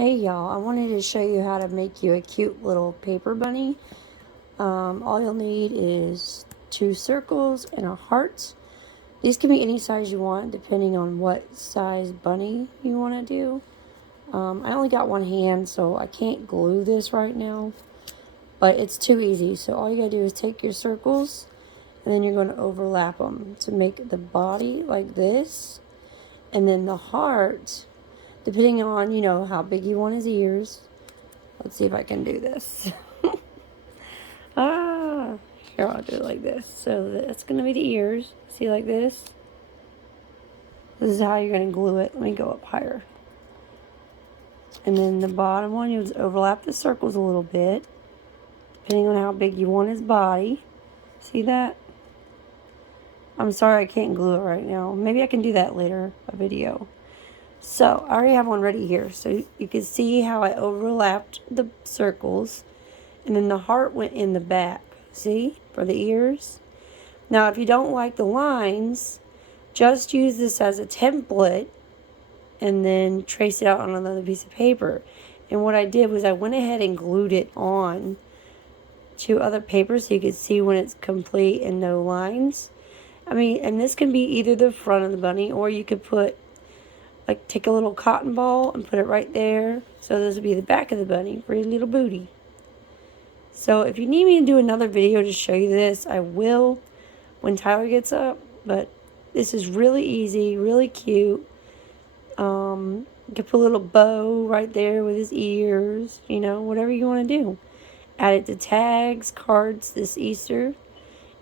Hey y'all, I wanted to show you how to make you a cute little paper bunny. All you'll need is 2 circles and a heart. These can be any size you want depending on what size bunny you want to do. I only got one hand, so I can't glue this right now, but it's too easy. So all you gotta do is take your circles and then you're going to overlap them to make the body like this, and then the heart, depending on, how big you want his ears. Let's see if I can do this. Here, I'll do it like this. So that's going to be the ears. See, like this? This is how you're going to glue it. Let me go up higher. And then the bottom one, you'll just overlap the circles a little bit, depending on how big you want his body. See that? I'm sorry I can't glue it right now. Maybe I can do that later, a video. So, I already have one ready here. So, you can see how I overlapped the circles. And then the heart went in the back. See? For the ears. Now, if you don't like the lines, just use this as a template and then trace it out on another piece of paper. And what I did was I went ahead and glued it on to other paper so you could see when it's complete and no lines. And this can be either the front of the bunny, or you could put, take a little cotton ball and put it right there. So this would be the back of the bunny for his little booty. So if you need me to do another video to show you this, I will when Tyler gets up. But this is really easy, really cute. You can put a little bow right there with his ears, whatever you want to do. Add it to tags, cards this Easter.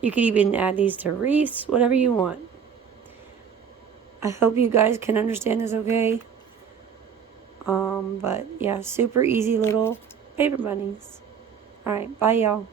You could even add these to wreaths, whatever you want. I hope you guys can understand this okay. But yeah, super easy little paper bunnies. Alright, bye y'all.